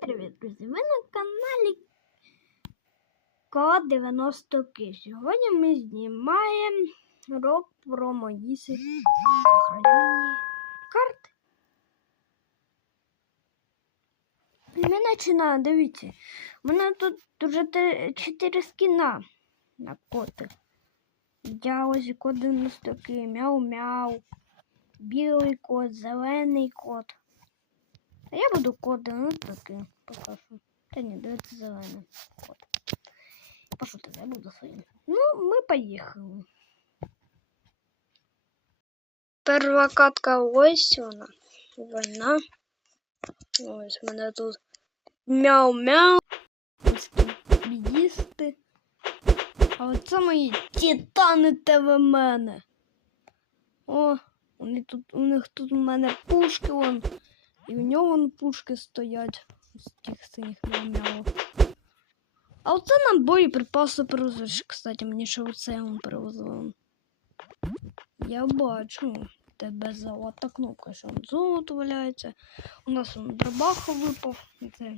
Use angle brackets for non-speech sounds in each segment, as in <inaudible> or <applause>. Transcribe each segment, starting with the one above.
привіт, друзі! Ви на каналі Ко 90 Ки. Сьогодні ми знімаємо роб про мої сохранені карти. Ми починаємо, дивіться. У мене тут вже 4 скіна на коти. Я ось код 90 Ки, мяу-мяу, білий кот, зелений кот. А я буду коди, ну таки покажу. Та ні, давайте зелений код. Пошути, я буду своїм. Ну, ми поїхали. Перша катка ось вона. Вона. Ось мене тут мяу-мяу. Ось тут їсти. А оце мої титани тебе мене. О, вони тут, у них тут у мене пушки вон. І в нього вон пушки стоять з тих синіх м'яу. А оце нам боєприпаси привезуть. Кстати, мені ще оце он привезли. Я бачу. Тебе золота кнопка, що он золото валяється. У нас он дробаха випав. І Це,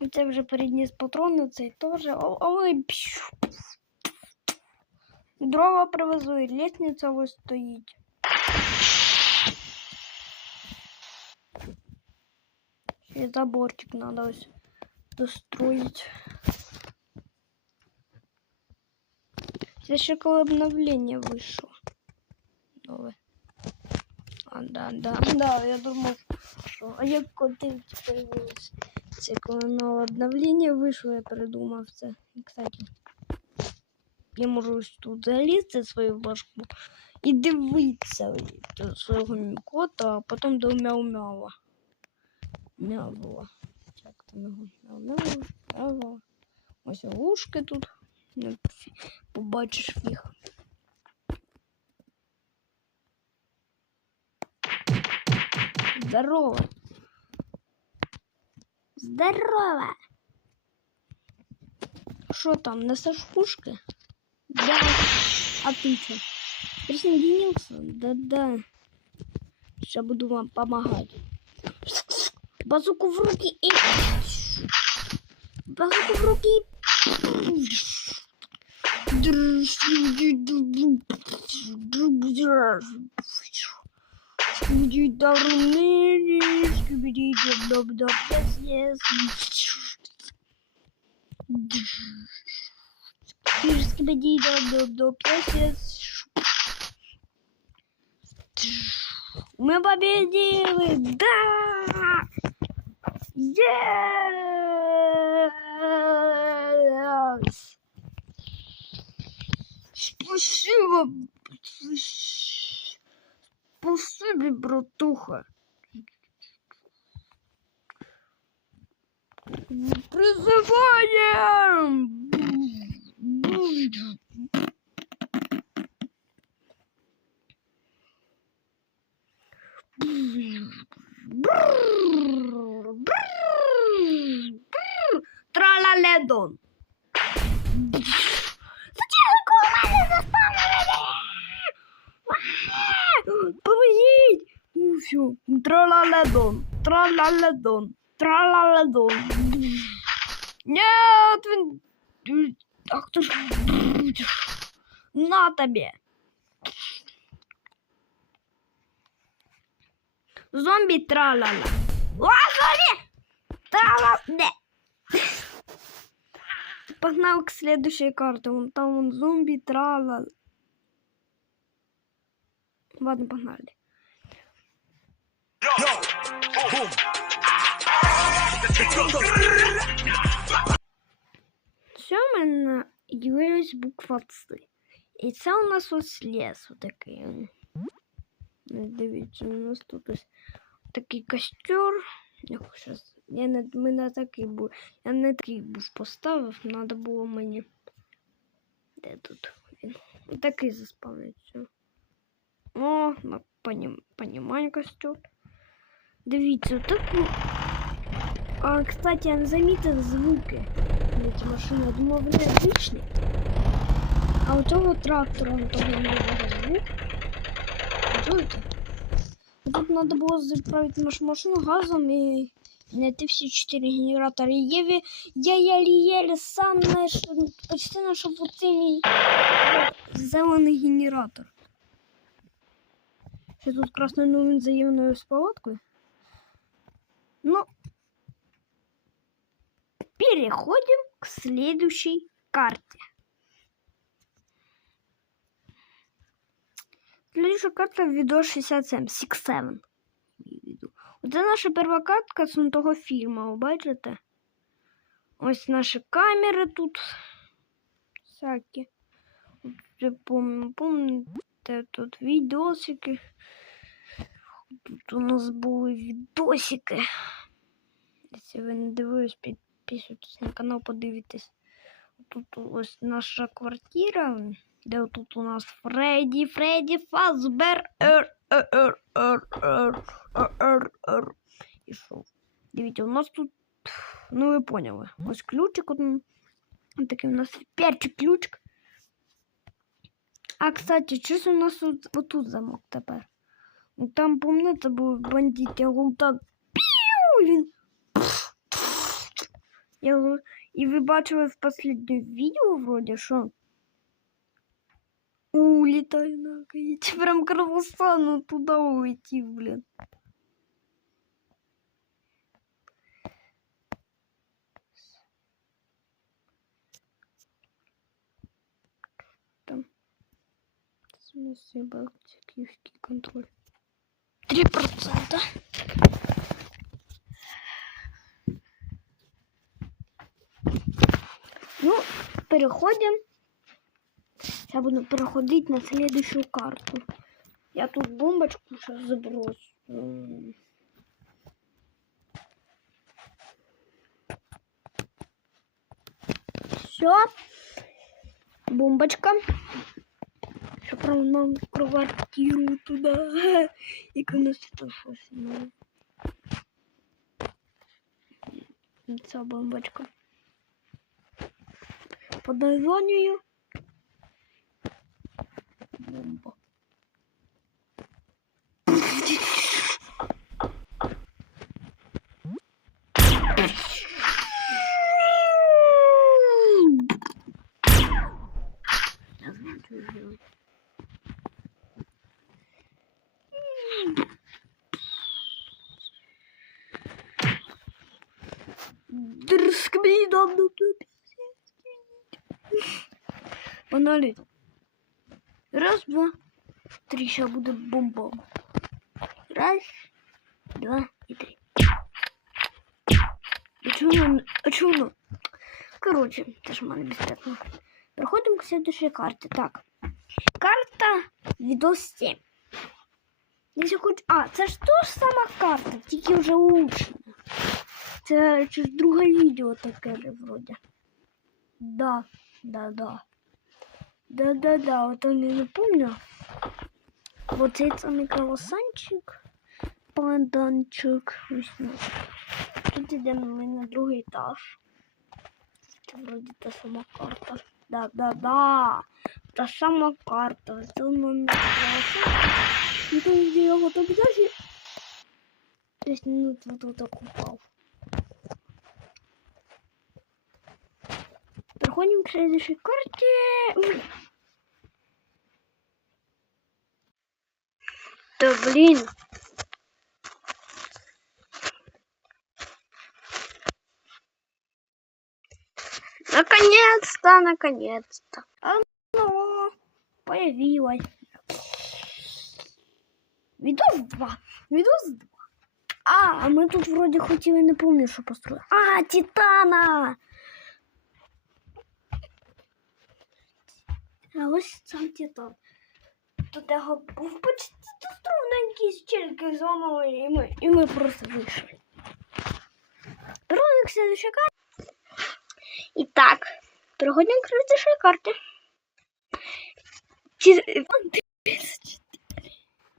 і це вже передніс патрони, цей теж. А, а вони пшу. Дрова привезли, лестниця ось стоїть. И заборчик надо ось достроить. Это еще какое обновление вышло. Новое. А, да, да, да, я думал, что... А я коты появилось. Це коли нове обновлення вийшло, я передумав це. І, кстати, я можу ось тут залізти свою башку і дивитися до свого кота, а потім до мяу-мява. Мява. Як там його? Мяу-мяу, мява. Ось ушки тут. Ну, фі- Побачиш їх. Здорово. Здорово. Что там, несешь пушки? Да. А ты что? Присоединился? Да-да. Сейчас буду вам помогать. Базуку в руки и... Базуку в руки и... Дармини. Мы победили! Да! Yes! Спасибо! Спасибо, братуха! Призываем! Тралаледон. Помогіть! Ну все, тралаледон, тралаледон, тралаледон. Нет, він... Ах ти ж... На тобі. Зомби тралала. О, зомби! Тралала. Не. Погнал к следующей карте. Вон там вон зомби тралала. Ладно, погнали. Все, в мене з'явилась буква Ц. І це у нас ось ліс отакий. он. Ну, Дивіться, у нас тут ось такий костер. Я щас, я не, ми на такий був. Я не такий був поставив, треба було мені. Де тут він? Такий заспавниться. О, понім, понімань костер. Дивіться, так. А, кстати, я не замітив звуки. Ці машини, я думав, вони обичні. А у цього трактора он того нового звук. Чуєте? Тут треба було заправити нашу машину газом і, Найти всі чотири генератори Єві. Я єлі-єлі сам наш, почти знайшов оцей зелений генератор. Ще тут красний номер заємною з палаткою. Ну, переходим к следующей карте. Следующая карта відео 67, 67. Це наша перша картка з того фільму, бачите? Ось наші камери тут. Всякі. Помните тут відосики. Тут у нас були відосики. Якщо ви не дивились, підписуйтесь на канал, подивитесь. Тут ось наша квартира, де тут у нас Фредді, Фредді Фазбер. Ер, ер, ер, ер, ер, Дивіться, у нас тут, ну ви поняли, ось ключик, один, такий у нас перчик ключик. А, кстати, щось у нас тут, отут замок тепер. Ну, Там, помните, був бандит, я вам так піу, він я, говорю, і ви бачили в последньому відео, вроде, що улітаю на каїті. Прям кровосану туди улетів, блін. В смысле, балтийский контроль. Три процента. Ну, переходим. Я буду переходить на следующую карту. Я тут бомбочку сейчас забросю. Все. Бомбочка. Сейчас на квартиру туда. <laughs> И конечно, это что Це бомбочка. По названию бомба. Я знаю, что сделать. Дрскми нам на Погнали. Раз, два, три. Сейчас буде бомба. Раз, два и три. А чому? А чому? Короче, це ж в мене безпечно. Переходимо к следующей карте. Так. Карта відос 7. Якщо хоч... А, це ж то ж сама карта, тільки вже улучшена. Це щось друге відео таке же вроде. Да, да, да. Да-да-да, вот он я не помню. Вот этот самый кровосанчик, панданчик. Тут йдемо ми на другий етаж. Це вроде та сама карта. Да-да-да. Та сама карта. Це у кровосанчик. Ну, где я вот обязательно 10 минут вот вот так упал. Переходим к следующей карте. Да блин. Наконец-то, наконец-то. Оно появилось. Видос 2. Видос 2. А, а мы тут вроде хотели, не помню, что построили. А, Титана! А ось сам Титан. Тут його був почти струненький стільки зламали, і ми, і ми просто вийшли. Переходимо к следующей карте. Итак, переходим к следующей карте.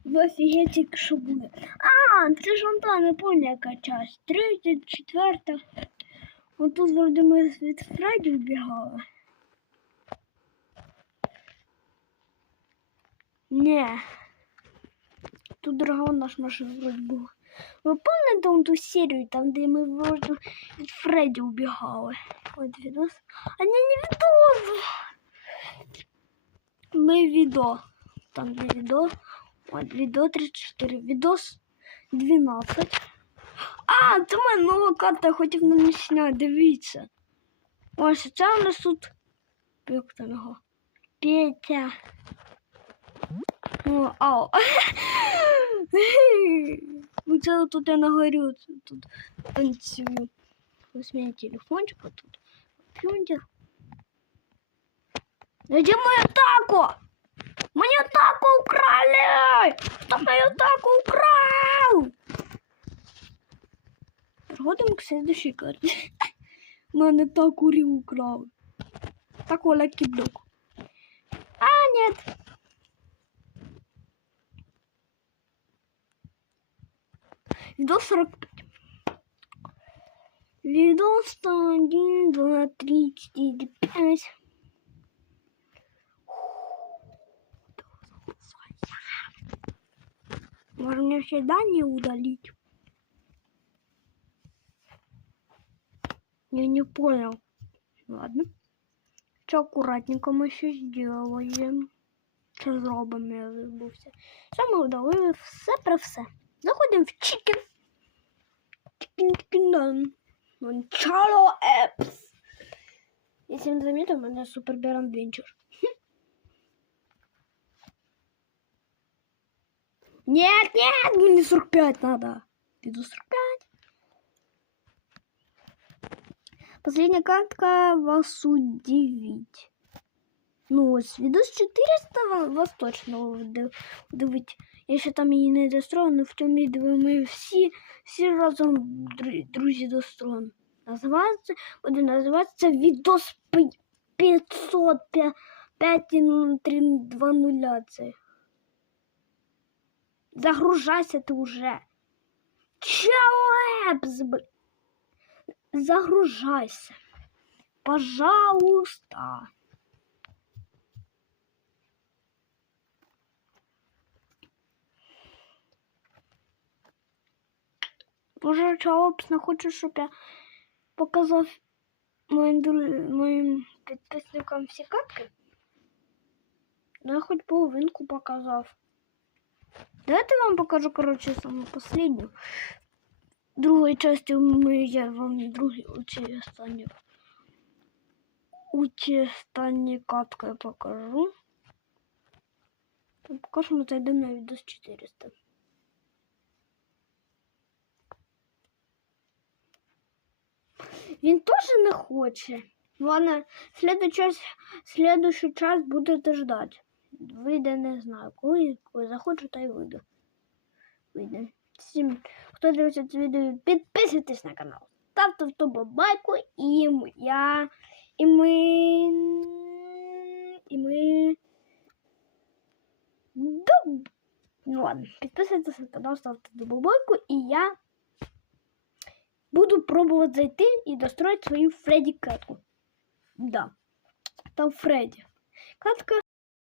В офігеті, що буде. А, це ж вон та, не помню, яка часть. Третя, четверта. От тут вроде ми від Фредді вбігали. Не. Тут драгон наш машин вроде був. Ви пам'ятаєте он ту серію, там, де ми вроде від Фредді убігали? От відос. А не, не відос. Ми відео. Там де відео. От відео 34. Відос 12. А, це моя нова карта, я хотів не сняти, дивіться. Ось це у нас тут. Як там його? Петя. О, ау. <laughs> Ну, Це тут я нагорю, це тут танцюю. Ось мій телефончик, а тут комп'ютер. Где моя тако? Мою тако украли! Кто мою тако украл? Переходимо к следующей карті. <laughs> Мене таку рі украли. Таку лакі-блок. А, нет. Видос 45. Видос 1, 2, 3, 4, 5. Можно мне все данные удалить? Я не понял. Ладно. Все аккуратненько мы ще сделаем. Що зробимо, я забувся. Все ми удалили все про все. Заходимо в чикен. Чикен чикен дан. Мончало Эпс. Если не заметил, у меня супер Беран Венчур. Нет, нет, ну не 45 надо. Иду 45. Последняя картка вас удивить. Ну, ось відос 400 ва- вас точно вди- удивить. Я ще там її не достроїв, але в цьому відео ми всі, всі разом дру- друзі достроїмо. Називається, буде називатися відос пи- 500 5.320. Це. Загружайся ти уже. Чао, епс, бл- Загружайся. Пожалуйста. Може, Чаопс не хоче, щоб я показав моїм, дру- моїм підписникам всі катки? Ну, я хоч половинку показав. Давайте я вам покажу, короче, саму последню. Другої часті ми я вам другий у цій останній. У цій останній катку я покажу. Покажемо зайдемо на відос 400. Він теж не хоче. Ладно, следующий час, следующий час будете ждати. Вийде, не знаю, коли, коли захочу, та й вийду. Вийде. Всім, хто дивиться це відео, підписуйтесь на канал. Ставте в тобобайку і я. І ми. І ми. Ну ладно, підписуйтесь на канал, ставте тобобайку, і я буду пробовать зайти и достроить свою Фредди катку. Да, там Фредди. Катка